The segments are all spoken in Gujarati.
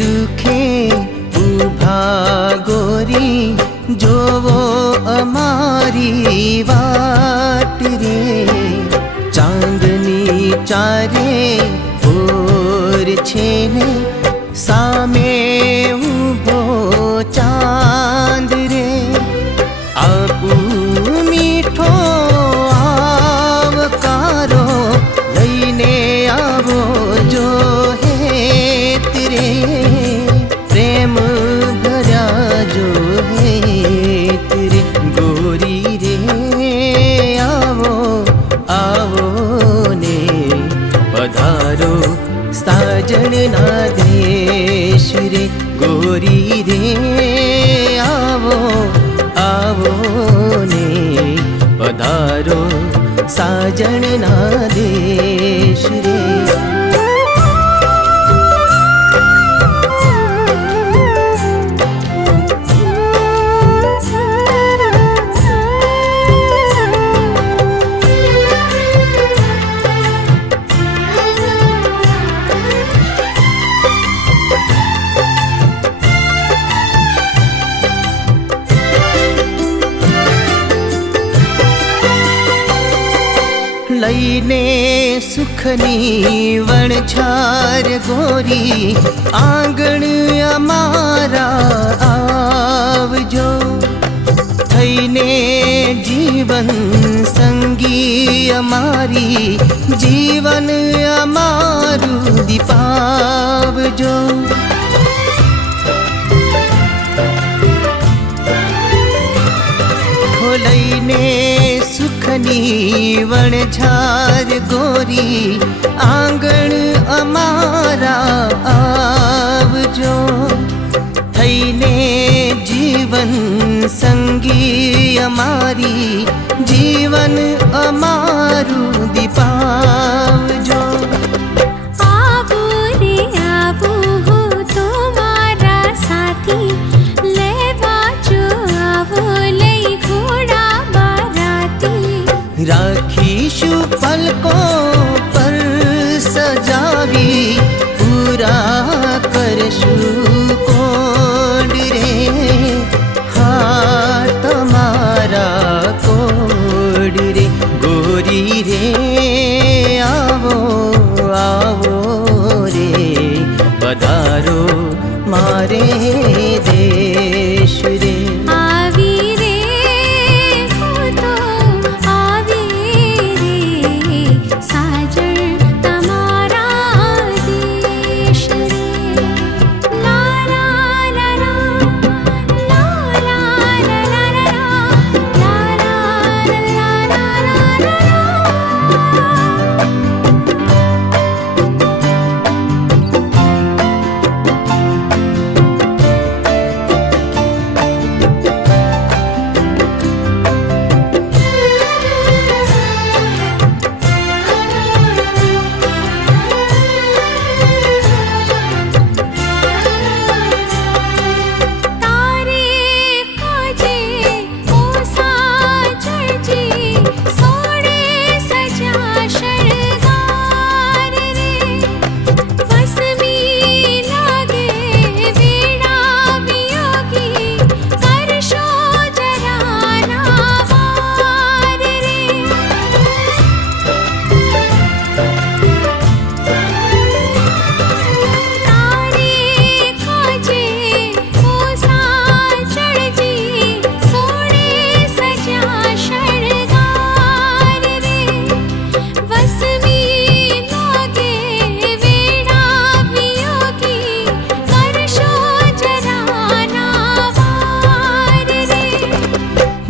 રૂખે ઉભા ગોરી જોવો અમારી વાટ રે ચાંદની ચારે ઓર છે ને સામે ઊભો ચાંદ રે આપું મીઠો આવકારો લઈને આવો જો હેત રે પ્રેમ ભર્યા જો હેત રે ગોરી રે આવો આવો ને પધારો સાજણના દેશ રે ગોરી રે આવો આવો ને પધારો સાજણના દેશ રે લઈને સુખની વણઝાર ગોરી આંગણ અમારા આવજો થઈને જીવન સંગી અમારી જીવન અમારું દીપાવજો લઈને સુખની વણઝાર ગોરી આંગણ અમારા આવજો થઈને જીવન સંગી અમારી જીવન અમારું દીપાવજો આવો રે આવો હો તો મારા સાથી લેવા જો આવો લઈ ઘોડા બારાતી રાખીશું પલકો પર સજાવી પૂરા કરશું કોડ રે હા તમારા કોડ રે ગોરી રે આવો આવો રે પધારો મારે દેશ રે આવી રે હું તો આવી રે સાજણ તમારા દેશ રે લા લા લા લા લા લા લા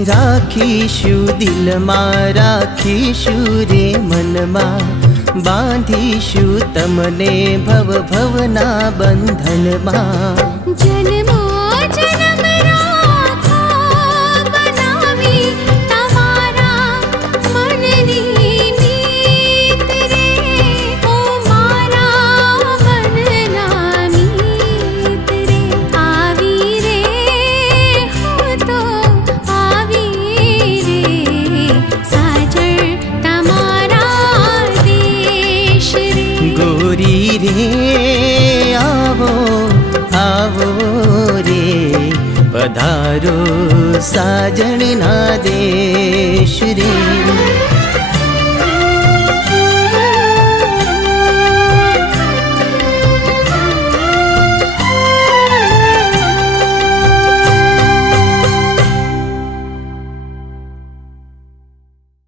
રાખીશું દિલમાં રાખીશું રે મનમાં બાંધીશું તમને ભવ ભવના બંધનમાં જન્મો જન્મ રાખો બનાવી તમારા મનની મીત રે ઓ મારા મનના મીત રે આવી રે હું તો આવી રે સાજણ તમારા દેશ રે ગોરી રે આવો પધારો સાજણના દેશ રે.